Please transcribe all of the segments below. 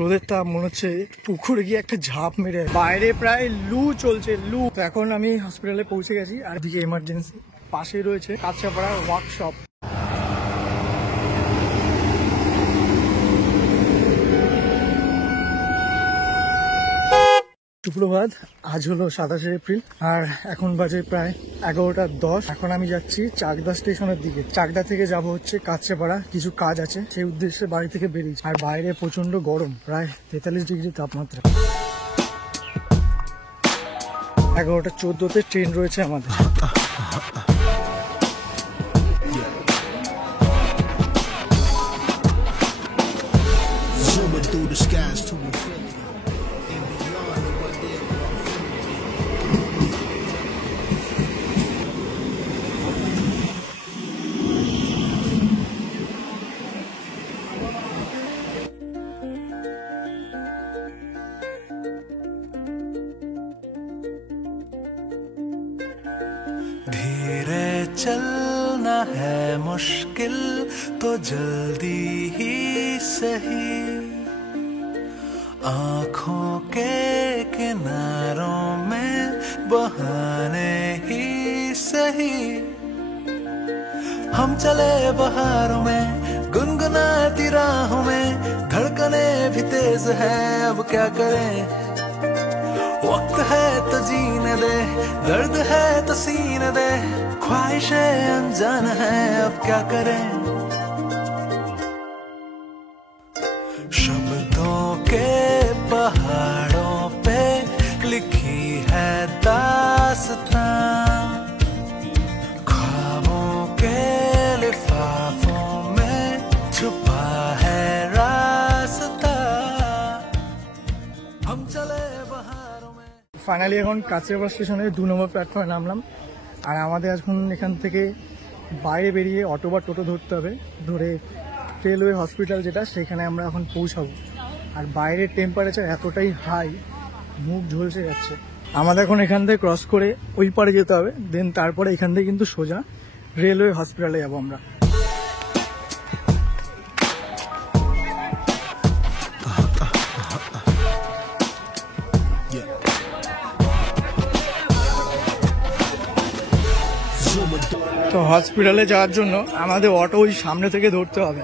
রোদের তাপ মনে হচ্ছে পুকুরে গিয়ে একটা ঝাঁপ মেরে। বাইরে প্রায় লু চলছে, লু। তো এখন আমি হসপিটালে পৌঁছে গেছি, আর দিকে এমার্জেন্সি। পাশে রয়েছে কাছাপাড়া ওয়ার্কশপ। সুপ্রভাত, আজ হলো 27শে এপ্রিল আর এখন বাজে প্রায় 11:10। এখন আমি যাচ্ছি চাকদা স্টেশনের দিকে। চাকদা থেকে যাব হচ্ছে কাছাপাড়া, কিছু কাজ আছে, সেই উদ্দেশ্যে বাড়ি থেকে বেরিয়েছি। আর বাইরে প্রচন্ড গরম, প্রায় 43 ডিগ্রি তাপমাত্রা। 11:14-তে ট্রেন রয়েছে আমাদের। धीरे चलना है मुश्किल तो जल्दी ही सही, आँखों के किनारों में बहाने ही सही। हम चले बहारों में गुनगुनाती राहों में, धड़कने भी तेज है अब क्या करें। वक्त है तो जीने दे, दर्द है तो सीने दे, ख्वाहिशें अनजान है अब क्या करें। शब्दों के पहाड़ों पे लिखी है दास्तां, ख्वाबों के लिफाफों में छुपा है रास्ता। हम चले ফাইনালি এখন কাছাপাড়া স্টেশনের 2 নম্বর প্ল্যাটফর্মে নামলাম। আর আমাদের এখন এখান থেকে বাইরে বেরিয়ে অটো বা টোটো ধরতে হবে, ধরে রেলওয়ে হসপিটাল যেটা, সেখানে আমরা এখন পৌঁছাবো। আর বাইরের টেম্পারেচার এতটাই হাই, মুখ ঝলসে যাচ্ছে। আমাদের এখন এখান থেকে ক্রস করে ওই পারে যেতে হবে, দেন তারপরে এখান থেকে কিন্তু সোজা রেলওয়ে হসপিটালে যাবো আমরা। তো হসপিটালে যাওয়ার জন্য আমাদের অটো ওই সামনে থেকে ধরতে হবে।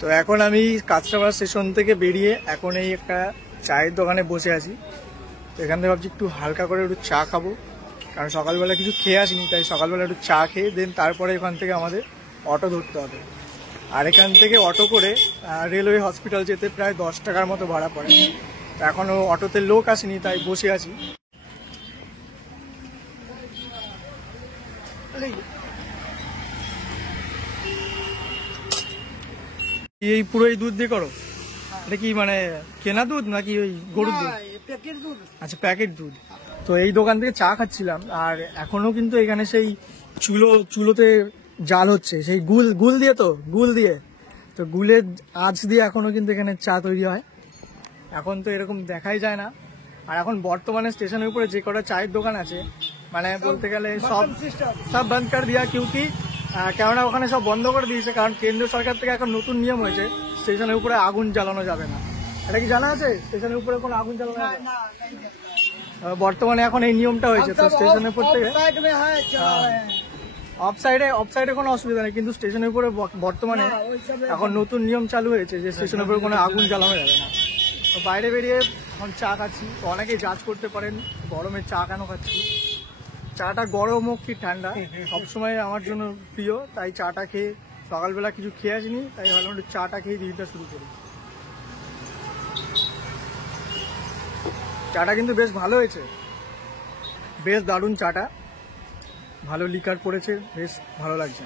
তো এখন আমি কাছাপাড়া স্টেশন থেকে বেরিয়ে এখন এই একটা চায়ের দোকানে বসে আছি। তো এখান থেকে ভাবছি একটু হালকা করে একটু চা খাবো, কারণ সকালবেলা কিছু খেয়ে আসিনি, তাই সকালবেলা একটু চা খেয়ে দেন তারপরে এখান থেকে আমাদের অটো ধরতে হবে। আর এখান থেকে অটো করে রেলওয়ে হসপিটাল যেতে প্রায় 10 টাকার মতো ভাড়া পড়ে। তো এখনও অটোতে লোক আসেনি, তাই বসে আছি। এই পুরো এই দুধ দিয়ে করো? এটা কি মানে কেনা দুধ নাকি ওই গরুর দুধ? আচ্ছা, প্যাকেট দুধ। তো এই দোকান থেকে চা খাচ্ছিলাম, আর এখনো কিন্তু এখানে সেই চুলোতে জাল হচ্ছে, সেই গুল দিয়ে। তো গুলের আঁচ দিয়ে এখনো কিন্তু এখানে চা তৈরি হয়। এখন তো এরকম দেখাই যায় না। আর এখন বর্তমানে স্টেশনের উপরে যে কটা চায়ের দোকান আছে, মানে বলতে গেলে সব বন্ধ করে দিয়া, কেননা ওখানে সব বন্ধ করে দিয়েছে। কারণ কেন্দ্র সরকার থেকে এখন নতুন নিয়ম হয়েছে, স্টেশনের উপরে আগুন জ্বালানো যাবে না। এটা কি জানা আছে? স্টেশনের উপরে কোনো আগুন জ্বালানো যাবে না বর্তমানে, এখন এই নিয়মটা হয়েছে। তো স্টেশনের উপর থেকে অফ সাইডে কোনো অসুবিধা নেই, কিন্তু স্টেশনের উপরে বর্তমানে এখন নতুন নিয়ম চালু হয়েছে যে স্টেশনের উপরে কোনো আগুন জ্বালানো যাবে না। তো বাইরে বেরিয়ে এখন চা খাচ্ছি। তো অনেকেই জাজ করতে পারেন গরমে চা কেন খাচ্ছি। চাটা গরম হোক কি ঠান্ডা, সবসময় আমার জন্য প্রিয়। তাই চাটা খেয়ে, সকালবেলা কিছু খেয়ে আসিনি, তাই ভাবলাম একটু চাটা খেয়ে দিনটা শুরু করি। চাটা কিন্তু বেশ ভালো হয়েছে, বেশ দারুণ চাটা, ভালো লিকার পড়েছে, বেশ ভালো লাগছে।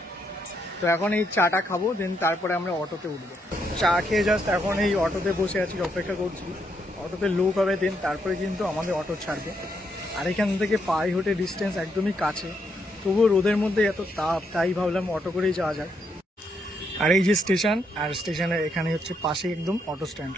তো এখন এই চাটা খাবো, দেন তারপরে আমরা অটোতে উঠবো। চা খেয়ে জাস্ট এখন এই অটোতে বসে আছি, অপেক্ষা করছি অটোতে লোক হবে, দেন তারপরে কিন্তু আমাদের অটো ছাড়বে। আর এখান থেকে পায়ে হেঁটে ডিস্টেন্স একদমই কাছে, তবুও রোদের মধ্যে এত তাপ, তাই ভাবলাম অটো করেই যাওয়া যাক। আর এই যে স্টেশন, আর স্টেশনের এখানে হচ্ছে পাশে একদম অটো স্ট্যান্ড।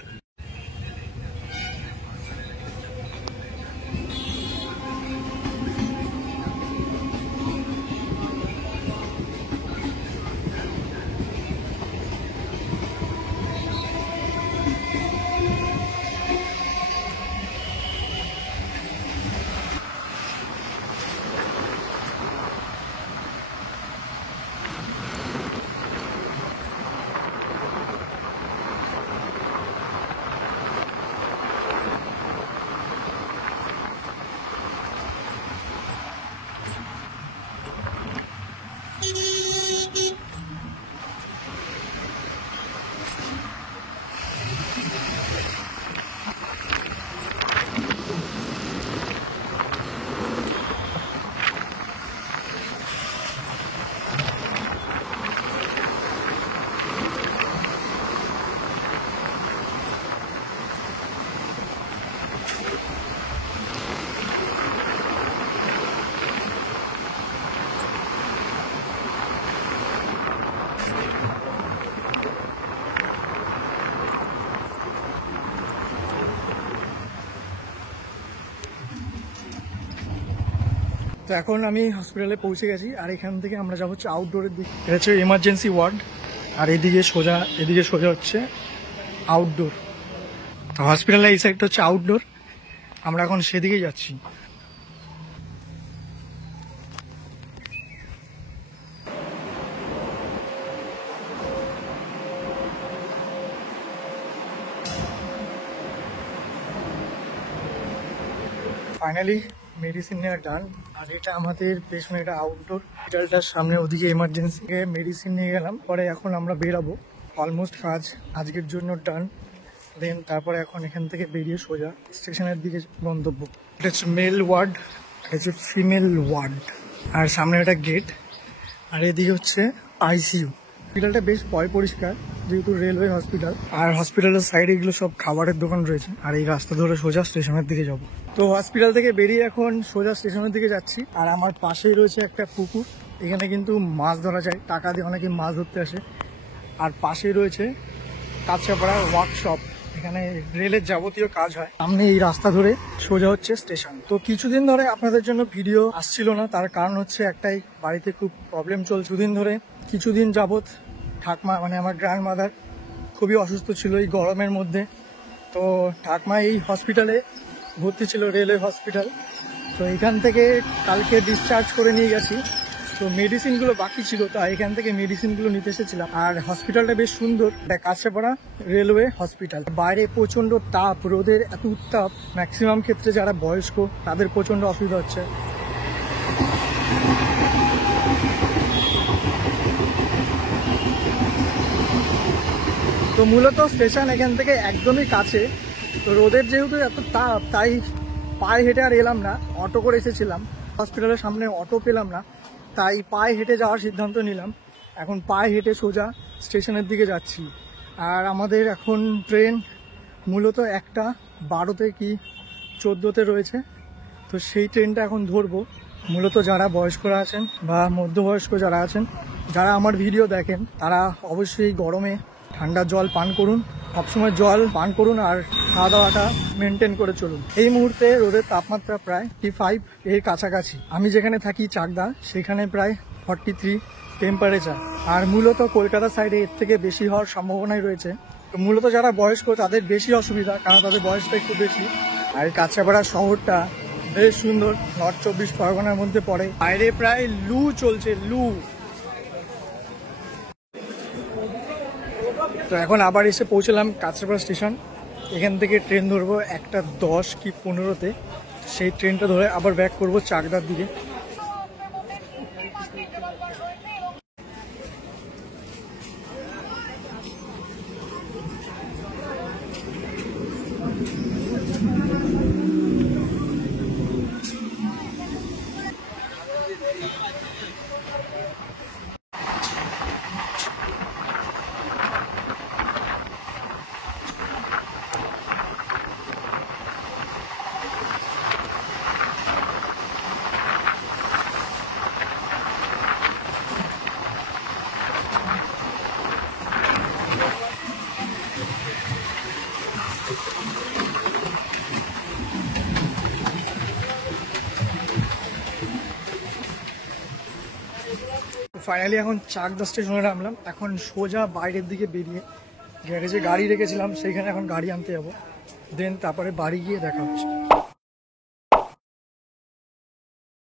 তো এখন আমি হসপিটালে পৌঁছে গেছি, আর এখান থেকে আমরা যাবো হচ্ছে আউটডোরের দিকে। এটা হচ্ছে এমার্জেন্সি ওয়ার্ড, আর এদিকে সোজা হচ্ছে আউটডোর। তো হসপিটালের এই সাইডটা হচ্ছে আউটডোর, আমরা এখন সেদিকেই যাচ্ছি। ফাইনালি মেডিসিন নেওয়া ডান। আর এটা আমাদের পেছনে, এটা আউটডোর, হসপিটালটার সামনে ওদিকে এমার্জেন্সি মেডিসিন নিয়ে গেলাম। পরে এখন আমরা বেরাবো, অলমোস্ট কাজ আজকের জন্য ডান। দেন তারপরে এখন এখান থেকে বেরিয়ে সোজা স্টেশনের দিকে গন্তব্য। এটা হচ্ছে মেল ওয়ার্ড, এটা হচ্ছে ফিমেল ওয়ার্ড, আর সামনে একটা গেট, আর এদিকে হচ্ছে আইসিইউ। হসপিটালটা বেশ পরিষ্কার, যেহেতু রেলওয়ে হসপিটাল। আর হসপিটালের সাইডে এগুলো সব খাবারের দোকান রয়েছে। আর এই রাস্তা ধরে সোজা স্টেশনের দিকে যাব। তো হসপিটাল থেকে বেরিয়ে এখন সোজা স্টেশনের দিকে যাচ্ছি। আর আমার পাশেই রয়েছে একটা পুকুর, এখানে কিন্তু মাছ ধরা যায়, টাকা দিয়ে অনেকে মাছ ধরতে আসে। আর পাশেই রয়েছে কাছাপাড়া ওয়ার্কশপ, এখানে রেলের যাবতীয় কাজ হয়। সামনে এই রাস্তা ধরে সোজা হচ্ছে স্টেশন। তো কিছুদিন ধরে আপনাদের জন্য ভিডিও আসছিল না, তার কারণ হচ্ছে একটাই, বাড়িতে খুব প্রবলেম চলছে কিছুদিন যাবৎ। ঠাকমা মানে আমার গ্র্যান্ড মাদার খুবই অসুস্থ ছিল এই গরমের মধ্যে। তো ঠাকমা এই হসপিটালে ভর্তি ছিল, রেলওয়ে হসপিটাল। তো এখান থেকে কালকে ডিসচার্জ করে নিয়ে গেছি। তো মেডিসিনগুলো বাকি ছিল, তাই এখান থেকে মেডিসিনগুলো নিতে এসেছিলাম। আর হসপিটালটা বেশ সুন্দর, কাছেপাড়া রেলওয়ে হসপিটাল। বাইরে প্রচন্ড তাপ, রোদের এত উত্তাপ, ম্যাক্সিমাম ক্ষেত্রে যারা বয়স্ক তাদের প্রচন্ড অসুবিধা হচ্ছে। তো মূলত স্টেশন এখান থেকে একদমই কাছে। তো রোদের যেহেতু এত তাপ, তাই পায়ে হেঁটে আর এলাম না, অটো করে এসেছিলাম। হসপিটালের সামনে অটো পেলাম না, তাই পায়ে হেঁটে যাওয়ার সিদ্ধান্ত নিলাম। এখন পায়ে হেঁটে সোজা স্টেশনের দিকে যাচ্ছি। আর আমাদের এখন ট্রেন মূলত 1:12 কি 14তে রয়েছে। তো সেই ট্রেনটা এখন ধরবো। মূলত যারা বয়স্করা আছেন বা মধ্যবয়স্ক যারা আছেন, যারা আমার ভিডিও দেখেন, তারা অবশ্যই গরমে ঠান্ডা জল পান করুন, সবসময় জল পান করুন, আর খাওয়া দাওয়াটা মেনটেন করে চলুন। এই মুহূর্তে রোদের তাপমাত্রা প্রায় 45 এর কাছাকাছি। আমি যেখানে থাকি চাকদা, সেখানে প্রায় 43 টেম্পারেচার। আর মূলত কলকাতা সাইডে এর থেকে বেশি হওয়ার সম্ভাবনাই রয়েছে। তো মূলত যারা বয়স্ক তাদের বেশি অসুবিধা, কারণ তাদের বয়সটা একটু বেশি। আর কাছাপাড়া শহরটা বেশ সুন্দর, নর্থ 24 পরগনার মধ্যে পড়ে। বাইরে প্রায় লু চলছে, লু। তো এখন আবার এসে পৌঁছলাম কাছাপাড়া স্টেশন। এখান থেকে ট্রেন ধরবো 1:10 কি 15তে। সেই ট্রেনটা ধরে আবার ব্যাক করবো চাকদার দিকে। ফাইনালি এখন চাকদা স্টেশনে নামলাম। এখন সোজা বাইরের দিকে বেরিয়ে গ্যারেজে গাড়ি রেখেছিলাম, সেইখানে এখন গাড়ি আনতে যাবো। দেন তারপরে বাড়ি গিয়ে দেখা হচ্ছে।